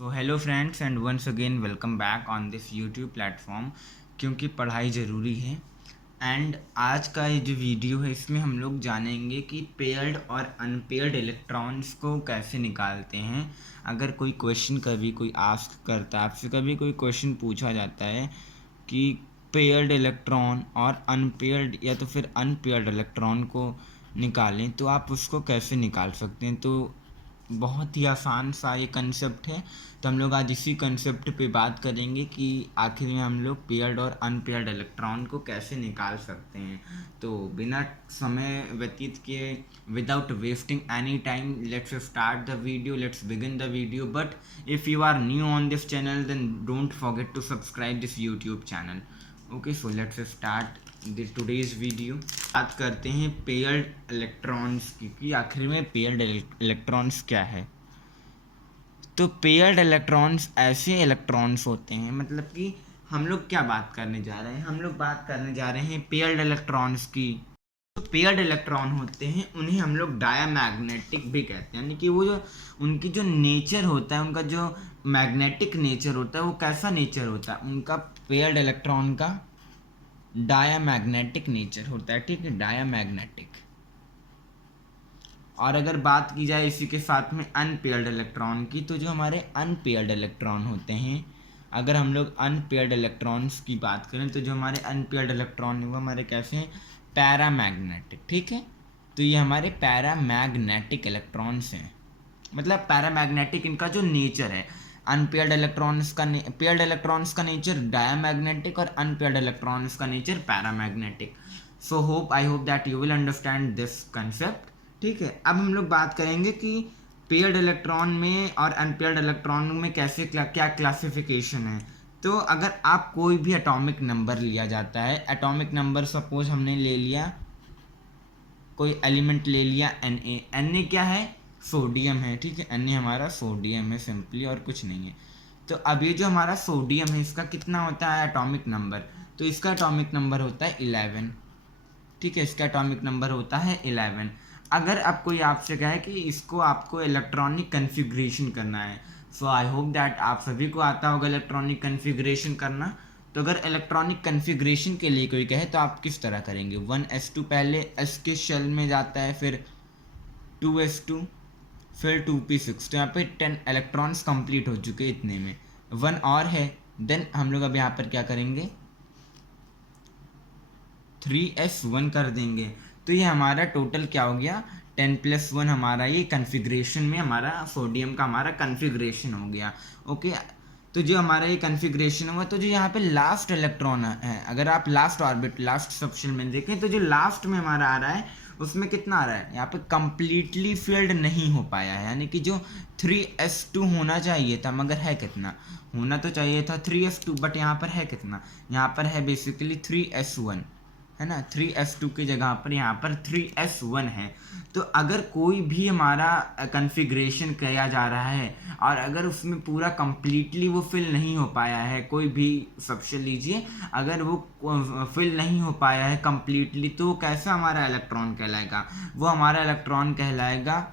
So hello friends and once again welcome back on this YouTube platform. क्योंकि पढ़ाई ज़रूरी है। एंड आज का ये जो वीडियो है इसमें हम लोग जानेंगे कि पेयर्ड और अनपेयर्ड इलेक्ट्रॉन्स को कैसे निकालते हैं। अगर कोई क्वेश्चन कभी कोई आस्क करता है, आपसे कभी कोई क्वेश्चन पूछा जाता है कि पेयर्ड इलेक्ट्रॉन और अनपेयर्ड या तो फिर अनपेयर्ड इलेक्ट्रॉन को निकालें, तो आप उसको कैसे निकाल सकते हैं। तो बहुत ही आसान सा ये कंसेप्ट है। तो हम लोग आज इसी कंसेप्ट पे बात करेंगे कि आखिर में हम लोग पेयर्ड और अनपेयर्ड इलेक्ट्रॉन को कैसे निकाल सकते हैं। तो बिना समय व्यतीत किए, without wasting any time, let's start the video, let's begin the video. But if you are new on this channel then don't forget to subscribe this YouTube channel. Okay, so let's start the today's video. बात करते हैं paired electrons की कि आखिर में paired electrons क्या है। तो पेयर्ड इलेक्ट्रॉन्स ऐसे इलेक्ट्रॉन्स होते हैं, मतलब कि हम लोग क्या बात करने जा रहे हैं, हम लोग बात करने जा रहे हैं पेयर्ड इलेक्ट्रॉन्स की। जो पेयर्ड इलेक्ट्रॉन होते हैं उन्हें हम लोग डायामैग्नेटिक भी कहते हैं। यानी कि वो जो उनकी जो नेचर होता है, उनका जो मैग्नेटिक नेचर होता है, वो कैसा नेचर होता है उनका, पेयर्ड इलेक्ट्रॉन का डायामैग्नेटिक नेचर होता है। ठीक है, डायामैग्नेटिक। और अगर बात की जाए इसी के साथ में अनपेयर्ड इलेक्ट्रॉन की, तो जो हमारे अनपेयर्ड इलेक्ट्रॉन होते हैं, अगर हम लोग अनपेयर्ड इलेक्ट्रॉन्स की बात करें तो जो हमारे अनपेयर्ड इलेक्ट्रॉन है वो हमारे कैसे हैं, पैरामैग्नेटिक। ठीक है, तो ये हमारे पैरामैग्नेटिक इलेक्ट्रॉन्स हैं। मतलब पैरामैग्नेटिक इनका जो नेचर है। अनपेयर्ड इलेक्ट्रॉन्स का पेयर्ड इलेक्ट्रॉन्स का नेचर डायामैग्नेटिक और अनपेयर्ड इलेक्ट्रॉन्स का nature paramagnetic. So I hope that you will understand this concept. ठीक है, अब हम लोग बात करेंगे कि पेयर्ड इलेक्ट्रॉन में और अनपेयर्ड इलेक्ट्रॉन में कैसे क्या क्लासिफिकेशन है। तो अगर आप कोई भी एटॉमिक नंबर लिया जाता है, एटॉमिक नंबर सपोज हमने ले लिया, कोई एलिमेंट ले लिया Na क्या है, सोडियम है। ठीक है, Na हमारा सोडियम है सिंपली, और कुछ नहीं है। तो अब ये जो हमारा सोडियम है इसका कितना होता है एटॉमिक नंबर, तो इसका एटॉमिक नंबर होता है 11। ठीक है, इसका एटॉमिक नंबर होता है 11। अगर अब कोई आपसे कहे कि इसको आपको इलेक्ट्रॉनिक कन्फिग्रेशन करना है, सो आई होप दैट आप सभी को आता होगा इलेक्ट्रॉनिक कन्फिग्रेशन करना। तो अगर इलेक्ट्रॉनिक कन्फिग्रेशन के लिए कोई कहे तो आप किस तरह करेंगे, 1s2 पहले s के शेल में जाता है, फिर 2s2, फिर 2p6। तो यहाँ पे 10 इलेक्ट्रॉन्स कंप्लीट हो चुके इतने में, 1 और है। देन हम लोग अब यहाँ पर क्या करेंगे, 3s1 कर देंगे। तो ये हमारा टोटल क्या हो गया, 10+1 हमारा ये कन्फिग्रेशन में हमारा सोडियम का हमारा कन्फिग्रेशन हो गया। ओके, तो जो हमारा ये कन्फिग्रेशन हुआ, तो जो यहाँ पे लास्ट इलेक्ट्रॉन है, अगर आप लास्ट ऑर्बिट लास्ट सबशेल में देखें तो जो लास्ट में हमारा आ रहा है उसमें कितना आ रहा है, यहाँ पे कंप्लीटली फिल्ड नहीं हो पाया है। यानी कि जो 3s2 होना चाहिए था, मगर है कितना, होना तो चाहिए था 3s2, बट यहाँ पर है कितना, यहाँ पर है बेसिकली 3s1, है ना। 3s2 की जगह पर यहाँ पर 3s1 है। तो अगर कोई भी हमारा कन्फिग्रेशन किया जा रहा है और अगर उसमें पूरा कंप्लीटली वो फिल नहीं हो पाया है, कोई भी सबशेल लीजिए, अगर वो फिल नहीं हो पाया है कंप्लीटली, तो वो कैसा हमारा इलेक्ट्रॉन कहलाएगा, वो हमारा इलेक्ट्रॉन कहलाएगा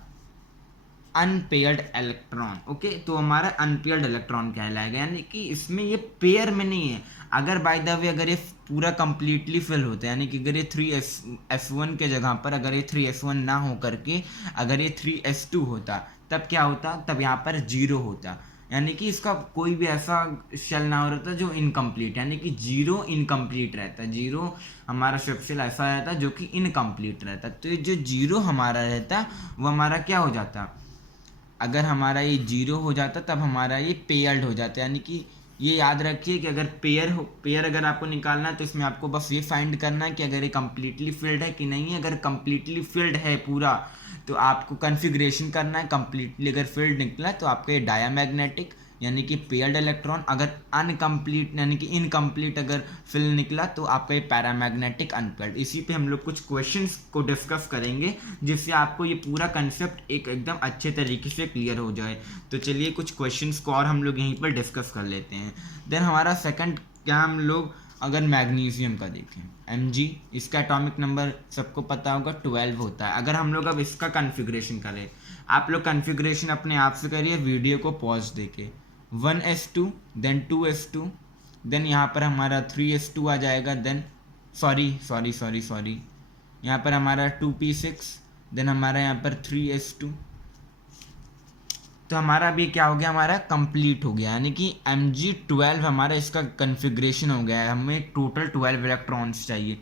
अनपेयर्ड इलेक्ट्रॉन। ओके, तो हमारा अनपेयर्ड इलेक्ट्रॉन कहलाएगा। यानी कि इसमें ये पेयर में नहीं है। अगर बाय द वे अगर ये पूरा कंप्लीटली फिल होता है, यानी कि अगर ये 3s1 के जगह पर अगर ये 3s1 ना हो करके अगर ये 3s2 होता, तब क्या होता, तब यहाँ पर 0 होता। यानी कि इसका कोई भी ऐसा शेल ना हो रहता जो इनकम्प्लीट, यानी कि 0 इनकम्प्लीट रहता, 0 हमारा शेल ऐसा रहता जो कि इनकम्प्लीट रहता। तो ये जो 0 हमारा रहता वो हमारा क्या हो जाता, अगर हमारा ये 0 हो जाता तब हमारा ये पेयर्ड हो जाता। यानी कि ये याद रखिए कि अगर पेयर अगर आपको निकालना है तो इसमें आपको बस ये फाइंड करना है कि अगर ये कम्प्लीटली फिल्ड है कि नहीं है। अगर कम्प्लीटली फिल्ड है पूरा तो आपको कन्फिग्रेशन करना है, कम्प्लीटली अगर फिल्ड निकला तो आपका ये डायामैग्नेटिक यानी कि पेयर्ड इलेक्ट्रॉन, अगर अनकम्प्लीट यानी कि इनकम्प्लीट अगर फिल निकला तो आपका ये पैरामैग्नेटिक अनपेयर्ड। इसी पे हम लोग कुछ क्वेश्चंस को डिस्कस करेंगे जिससे आपको ये पूरा कंसेप्ट एकदम अच्छे तरीके से क्लियर हो जाए। तो चलिए कुछ क्वेश्चंस को और हम लोग यहीं पर डिस्कस कर लेते हैं। देन हमारा सेकंड क्या, हम लोग अगर मैग्नीशियम का देखें, Mg, इसका एटॉमिक नंबर सबको पता होगा 12 होता है। अगर हम लोग अब इसका कन्फिग्रेशन करें, आप लोग कन्फिग्रेशन अपने आप से करिए वीडियो को पॉज देके। 1s2, देन 2s2, देन यहाँ पर हमारा 3s2 आ जाएगा, देन सॉरी यहाँ पर हमारा 2p6, देन हमारा यहाँ पर 3s2। तो हमारा भी क्या हो गया, हमारा कंप्लीट हो गया, यानी कि Mg12 हमारा इसका कन्फिग्रेशन हो गया है। हमें टोटल 12 इलेक्ट्रॉन्स चाहिए,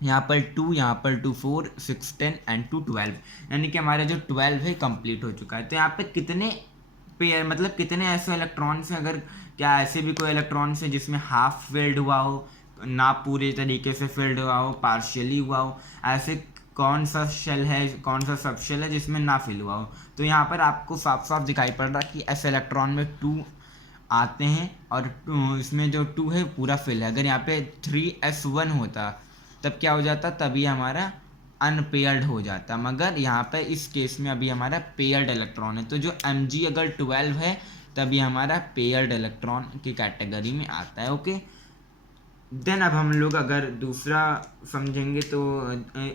यहाँ पर 2, यहाँ पर 2 4 6 10 एंड 2 12, यानी कि हमारा जो 12 है कंप्लीट हो चुका है। तो यहाँ पे कितने पेयर, मतलब कितने ऐसे इलेक्ट्रॉन्स हैं, अगर क्या ऐसे भी कोई इलेक्ट्रॉन्स है जिसमें हाफ फिल्ड हुआ हो, ना पूरे तरीके से फिल्ड हुआ हो, पार्शियली हुआ हो, ऐसे कौन सा शेल है, कौन सा सब शेल है जिसमें ना फिल हुआ हो। तो यहाँ पर आपको साफ साफ दिखाई पड़ रहा है कि ऐसे इलेक्ट्रॉन में 2 आते हैं और इसमें जो 2 है पूरा फिल है। अगर यहाँ पे 3s1 होता तब क्या हो जाता, तभी हमारा अनपेयर्ड हो जाता, मगर यहाँ पे इस केस में अभी हमारा पेयर्ड इलेक्ट्रॉन है। तो जो Mg अगर 12 है तभी हमारा पेयर्ड इलेक्ट्रॉन की कैटेगरी में आता है। ओके, देन अब हम लोग अगर दूसरा समझेंगे तो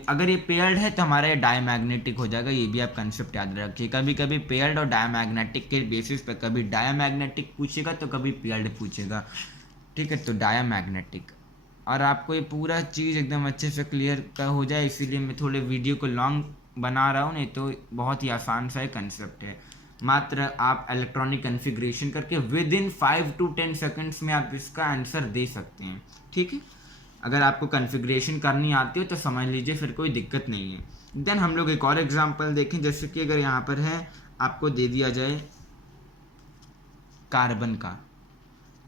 अगर ये पेयर्ड है तो हमारा ये डायमैग्नेटिक हो जाएगा। ये भी आप कंसेप्ट याद रखिए, कभी कभी पेयर्ड और डायमैग्नेटिक के बेसिस पे कभी डायमैग्नेटिक पूछेगा तो कभी पेयर्ड पूछेगा। ठीक है, तो डायमैग्नेटिक। और आपको ये पूरा चीज़ एकदम अच्छे से क्लियर का हो जाए, इसीलिए मैं थोड़े वीडियो को लॉन्ग बना रहा हूँ, नहीं तो बहुत ही आसान सा कंसेप्ट है। मात्र आप इलेक्ट्रॉनिक कन्फिग्रेशन करके विद इन 5 to 10 सेकंड्स में आप इसका आंसर दे सकते हैं। ठीक है, अगर आपको कन्फिग्रेशन करनी आती हो तो समझ लीजिए, फिर कोई दिक्कत नहीं है। देन हम लोग एक और एग्जांपल देखें, जैसे कि अगर यहाँ पर है आपको दे दिया जाए कार्बन का,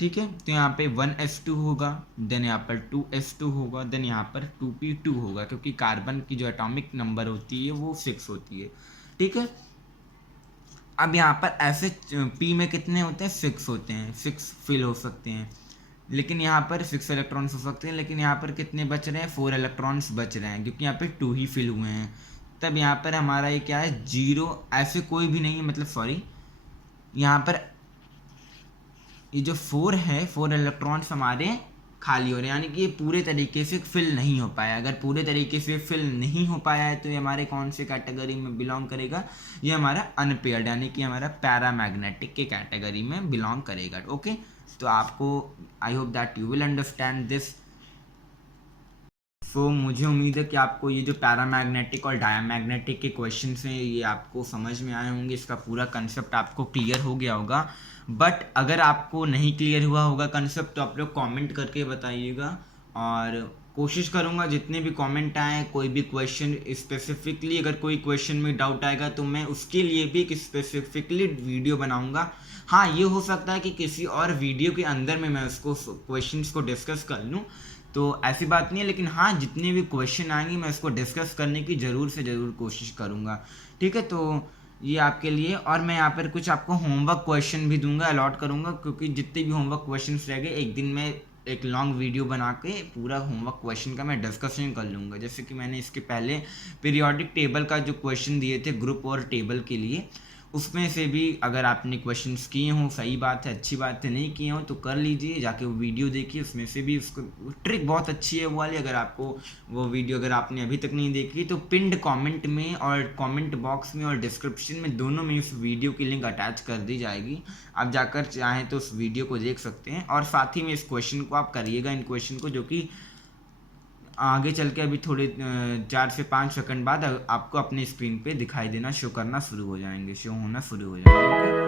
ठीक है, तो यहाँ पे 1s2 होगा, देन यहाँ पर 2s2 होगा, देन यहाँ पर 2p2 होगा, क्योंकि कार्बन की जो एटॉमिक नंबर होती है वो 6 होती है। ठीक है, अब यहाँ पर ऐसे p में कितने होते हैं, 6 होते हैं, 6 फिल हो सकते हैं, लेकिन यहाँ पर 6 इलेक्ट्रॉन्स हो सकते हैं, लेकिन यहाँ पर कितने बच रहे हैं, 4 इलेक्ट्रॉन्स बच रहे हैं, क्योंकि यहाँ पे 2 ही फिल हुए हैं। तब यहाँ पर हमारा ये क्या है, 0, ऐसे कोई भी नहीं है, मतलब सॉरी, यहाँ पर ये जो 4 है, 4 इलेक्ट्रॉन्स हमारे खाली हो रहे हैं, यानी कि ये पूरे तरीके से फिल नहीं हो पाया। अगर पूरे तरीके से फिल नहीं हो पाया है तो ये हमारे कौन से कैटेगरी में बिलोंग करेगा, ये हमारा अनपेयर्ड, यानी कि हमारा पैरामैग्नेटिक के कैटेगरी में बिलोंग करेगा। ओके, तो आपको I hope that you will understand this. So मुझे उम्मीद है कि आपको ये जो पैरामैग्नेटिक और डायमैग्नेटिक के क्वेश्चन हैं ये आपको समझ में आए होंगे, इसका पूरा कंसेप्ट आपको क्लियर हो गया होगा। बट अगर आपको नहीं क्लियर हुआ होगा कंसेप्ट तो आप लोग कमेंट करके बताइएगा, और कोशिश करूँगा जितने भी कमेंट आए, कोई भी क्वेश्चन स्पेसिफिकली अगर कोई क्वेश्चन में डाउट आएगा तो मैं उसके लिए भी एक स्पेसिफिकली वीडियो बनाऊँगा। हाँ, ये हो सकता है कि किसी और वीडियो के अंदर में मैं उसको क्वेश्चंस को डिस्कस कर लूँ, तो ऐसी बात नहीं है, लेकिन हाँ जितने भी क्वेश्चन आएंगे मैं उसको डिस्कस करने की ज़रूर से ज़रूर कोशिश करूँगा। ठीक है, तो ये आपके लिए, और मैं यहाँ पर कुछ आपको होमवर्क क्वेश्चन भी दूंगा, अलॉट करूँगा, क्योंकि जितने भी होमवर्क क्वेश्चन रह गए एक दिन में एक लॉन्ग वीडियो बना के पूरा होमवर्क क्वेश्चन का मैं डिस्कशन कर लूँगा। जैसे कि मैंने इसके पहले पीरियोडिक टेबल का जो क्वेश्चन दिए थे ग्रुप और टेबल के लिए, उसमें से भी अगर आपने क्वेश्चंस किए हों, सही बात है, अच्छी बात है, नहीं किए हों तो कर लीजिए, जाके वो वीडियो देखिए, उसमें से भी उसको ट्रिक बहुत अच्छी है वो वाली। अगर आपको वो वीडियो अगर आपने अभी तक नहीं देखी तो पिंड कमेंट में और कमेंट बॉक्स में और डिस्क्रिप्शन में दोनों में इस वीडियो की लिंक अटैच कर दी जाएगी, आप जाकर चाहें तो उस वीडियो को देख सकते हैं। और साथ ही में इस क्वेश्चन को आप करिएगा, इन क्वेश्चन को, जो कि आगे चल के अभी थोड़े 4 से 5 सेकंड बाद आपको अपने स्क्रीन पे दिखाई देना, शो करना शुरू हो जाएंगे, शो होना शुरू हो जाएंगे।